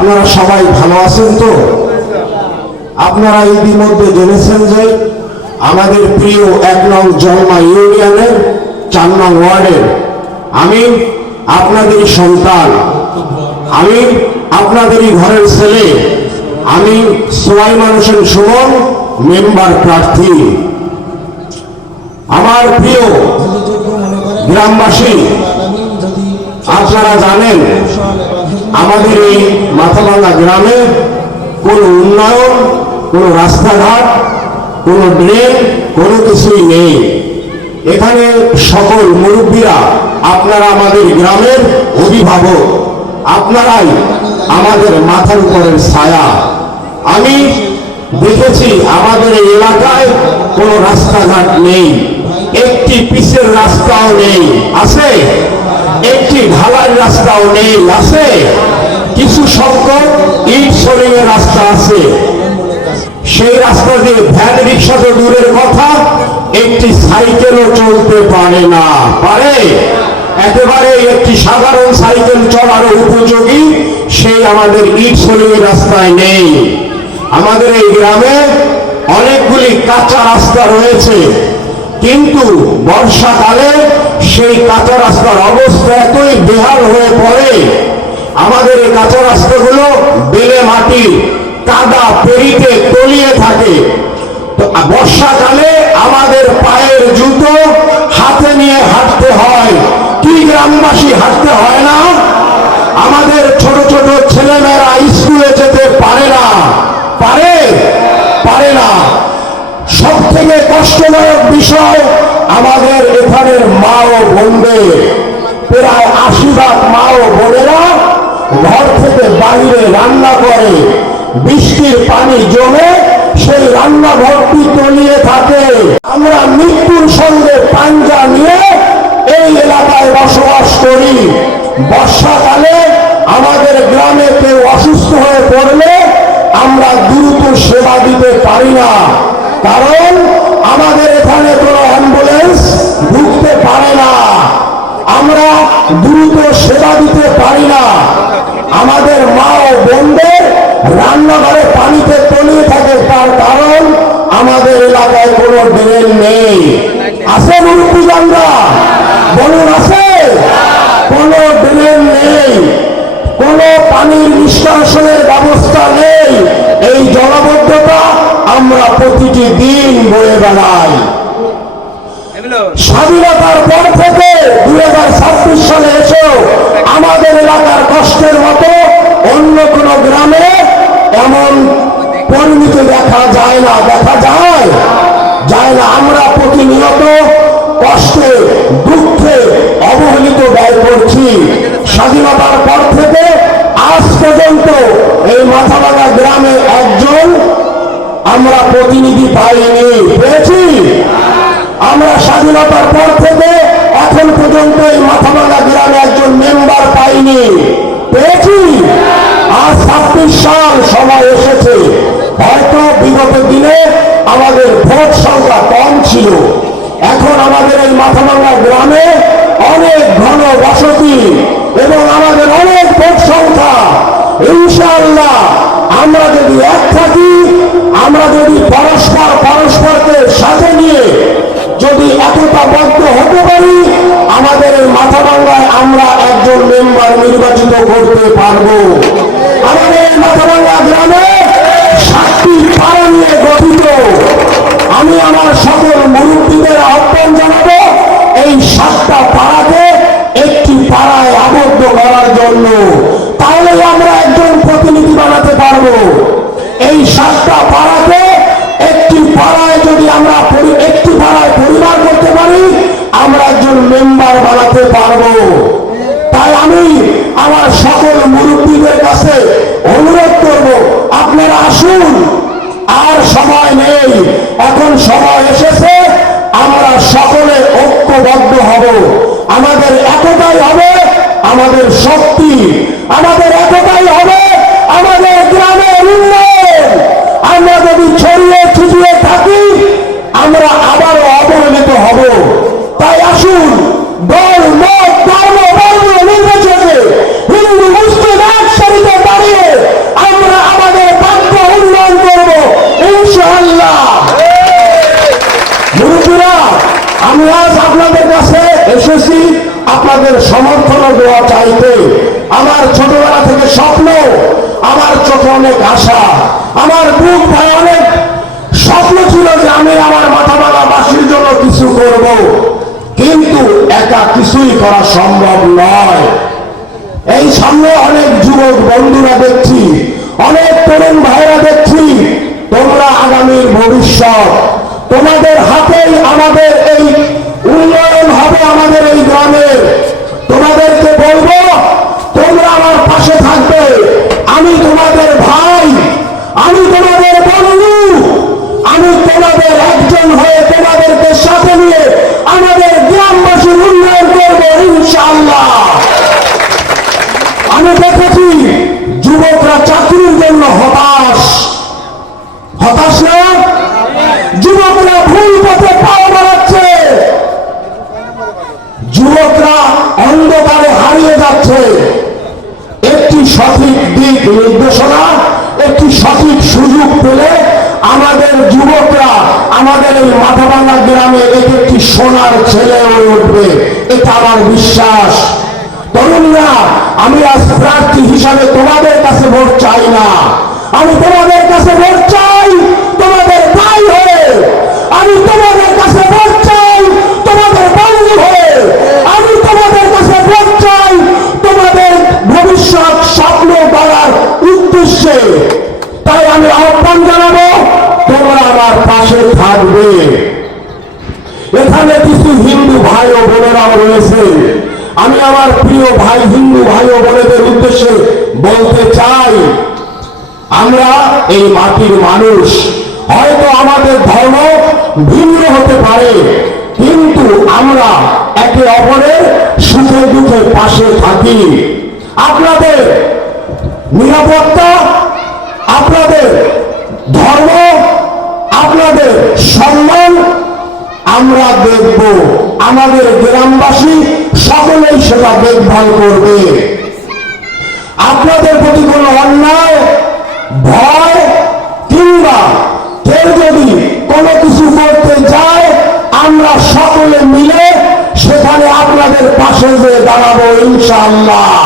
আপনারা সবাই ভালো আছেন তো? আপনারা ইতিমধ্যে জেনেছেন যে আমাদের প্রিয় 1 নং জলমা ইউনিয়নের 4 নং ওয়ার্ডের আমি আপনাদেরই সন্তান, আমি আপনাদেরই ঘরের ছেলে, আমি সুলাইমান হোসেন সুমন, মেম্বার প্রার্থী। আমার প্রিয় গ্রামবাসী, আপনারা জানেন আমাদের এই মাথাভাঙ্গা গ্রামে কোনো উন্নয়ন, কোনো রাস্তাঘাট, কোনো ড্রেন, কোনো কিছুই নেই। এখানে সকল মুরব্বীরা, আপনারা আমাদের গ্রামের অভিভাবক, আপনারাই আমাদের মাথার উপরের ছায়া। আমি দেখেছি আমাদের এই এলাকায় কোনো রাস্তাঘাট নেই, একটি পিচের রাস্তাও নেই, আছে? একটি ঢালাই রাস্তাও নেই, আছে? কিছু সংখ্যক ইট সরিয়ে রাস্তা আছে। সেই রাস্তা দিয়ে ভ্যান রিক্সা তো দূরের কথা, একটি সাইকেলও চলতে পারে না। পারে? একেবারে একটি সাধারণ সাইকেল চলারও উপযোগী সেই আমাদের ইট সরিয়ে রাস্তায় নেই। আমাদের এই গ্রামে অনেকগুলি কাঁচা রাস্তা রয়েছে, কিন্তু বর্ষাকালে সেই কাঁচা রাস্তার অবস্থা এতই বেহাল হয়ে পড়ে, আমাদের এই কাঁচা রাস্তাগুলো বেলে মাটি, কাদা পেরিতে তলিয়ে থাকে। তো বর্ষাকালে আমাদের পায়ের জুতো হাতে নিয়ে হাঁটতে হয়। কি গ্রামবাসী হাঁটতে হয় না? আমাদের ছোট ছোট ছেলেমেয়েরা স্কুলে যেতে পারে না। পারে? পারে না। সব থেকে কষ্টদায়ক বিষয়, আমাদের এখানের মা ও বোনদের, প্রায় 80% মা ও বোনেরা ঘর থেকে বাইরে রান্না করে, বৃষ্টির পানি জমে সেই রান্নাঘরটি তলিয়ে থাকে। আমরা মৃত্যুর সঙ্গে পাঞ্জা নিয়ে এই এলাকায় বসবাস করি। বর্ষাকালে আমাদের গ্রামে কেউ অসুস্থ হয়ে পড়লে আমরা দ্রুত সেবা দিতে পারি না, কারণ আমাদের এখানে কোনো অ্যাম্বুলেন্স ঢুকতে পারে না। আমরা দ্রুত সেবা দিতে পারি না। আমাদের মা ও বোনদের রান্নাঘরে পানিতে তলিয়ে থাকে, তার কারণ আমাদের এলাকায় কোনো ড্রেন নেই। আছে মুরব্বীরা? বলুন, আছে? কোনো ড্রেন নেই, কোনো পানির নিষ্কাশনের ব্যবস্থা নেই। এই জলাবদ্ধতা আমরা প্রতিটি দিন বয়ে বেড়াই। স্বাধীনতার পর থেকে 2026 সালে এসেও আমাদের এলাকার কষ্টের মতো অন্য কোন গ্রামে এমন পরিণতি দেখা যায় না। দেখা যায়? যায় না। আমরা প্রতিনিয়ত কষ্টে, দুঃখে, অবহেলিত ব্যয় করছি। স্বাধীনতার পর থেকে আজ পর্যন্ত এই মাথাভাঙ্গা গ্রামে একজন আমরা প্রতিনিধি পাইনি। পেয়েছি? আমরা স্বাধীনতার পর থেকে এখন পর্যন্ত এই মাথাভাঙ্গা গ্রামে একজন মেম্বার পাইনি। পেয়েছি? আজ 26 সাল সময় এসেছে। হয়তো বিগত দিনে আমাদের ভোট সংখ্যা কম ছিল, এখন আমাদের এই মাথাভাঙ্গা গ্রামে অনেক ঘন বসতি এবং আমাদের অনেক ভোট সংখ্যা। ইনশাআল্লাহ আমরা যদি এক থাকি, আমরা যদি পরস্পরকে সাথে নিয়ে যদি একতাবদ্ধ হতে পারি, আমাদের এই মাথাভাঙ্গায় আমরা একজন মেম্বার নির্বাচিত করতে পারবো। আমাদের এই মাথাভাঙ্গা গ্রামে 7টি পাড়া নিয়ে গঠিত। আমি আমার সকল মুরব্বীদের আহ্বান জানাবো, এই 7টা পাড়াকে একটি পাড়ায় আবদ্ধ করার জন্য। তাহলে আমরা একজন প্রতিনিধি বানাতে পারবো। এই 7টা পাড়াকে একটি পাড়ায় যদি আমরা একটি পাড়ায় পরিবার করতে পারি, আমরা একজন মেম্বার বানাতে পারবো। তাই আমি আমার সকল মুরব্বীদের কাছে অনুরোধ করব, আপনারা আসুন। আর সময় নেই, এখন সময় এসেছে আমরা সকলে ঐক্যবদ্ধ হব। আমাদের একতাই হবে আমাদের শক্তি, আমাদের একতাই হবে আমাদের গ্রামের উন্নয়ন। আমরা যদি ছড়িয়ে ছিটিয়ে থাকি, আমরা আবারও অবহেলিত হব। তাই আসুন, দল, মত, ধর্ম, বর্ণ নির্বিশেষে হিন্দু মুসলিম এক সারিতে দাঁড়িয়ে আমি আজ আপনাদের কাছে এসেছি আপনাদের সমর্থন ও দোয়া চাইতে। আমার ছোটবেলা থেকে স্বপ্ন, আমার চোখে অনেক আশা, আমার বুক ভাই অনেক স্বপ্ন ছিল যে আমি আমার মাথাভাঙ্গাবাসীর জন্য কিছু করব, কিন্তু একা কিছুই করা সম্ভব নয়। এই সামনে অনেক যুবক বন্ধুরা দেখছি, অনেক তরুণ ভাইরা দেখছি, তোমরা আগামীর ভবিষ্যৎ, তোমাদের হাতেই আমাদের এই উন্নয়ন হবে, আমাদের এই গ্রামের। তোমাদেরকে বলবো তোমরা আমার পাশে থাকবে। আমি তোমাদের ভাই, আমি তোমাদের বন্ধু, আমি তোমাদের একজন হয়ে তোমাদেরকে সাথে নিয়ে আমাদের গ্রামবাসীর উন্নয়ন করবো ইনশাআল্লাহ। আমি দেখেছি যুবকরা চাকরির জন্য হতাশ না, যুবকরা ভুল পথে পাও বাড়াচ্ছে, যুবকরা অন্ধকারে হারিয়ে যাচ্ছে। একটি সঠিক দিক নির্দেশনা, একটি সঠিক সুযোগ পেলে আমাদের যুবকরা আমাদের এই মাথাভাঙ্গা গ্রামে একটি সোনার ছেলে হয়ে উঠবে, এটা আমার বিশ্বাস। তরুণরা, আমি আজ প্রার্থী হিসাবে তোমাদের কাছে ভোট চাই না, আমি তোমাদের কাছে ভোট চাই তোমাদের ভাই হয়ে, আমি তোমাদের কাছে ভোট চাই তোমাদের বন্ধু হয়ে, আমি তোমাদের কাছে ভোট চাই তোমাদের ভবিষ্যৎ স্বপ্ন গড়ার উদ্দেশ্যে। তাই আমি আহ্বান জানাবো তোমরা আমার পাশে থাকবে। এখানে কিছু হিন্দু ভাই ও বোনেরাও রয়েছে, আমি আমার প্রিয় ভাই হিন্দু ভাই ও বোনেদের উদ্দেশ্যে বলতে চাই, আমরা এই মাটির মানুষ, হয়তো আমাদের ধর্ম ভিন্ন হতে পারে, কিন্তু আমরা একে অপরের সুখে দুঃখে পাশে থাকি। আপনাদের নিরাপত্তা, আপনাদের ধর্ম, আপনাদের সম্মান আমরা দেখব, আমাদের গ্রামবাসী সকলেই সেটা দেখভাল করবে। আপনাদের প্রতি কোনো অন্যায়, ভয় কিংবা কেউ যদি কোনো কিছু করতে যায়, আমরা সকলে মিলে সেখানে আপনাদের পাশে যে দাঁড়াবো ইনশাআল্লাহ।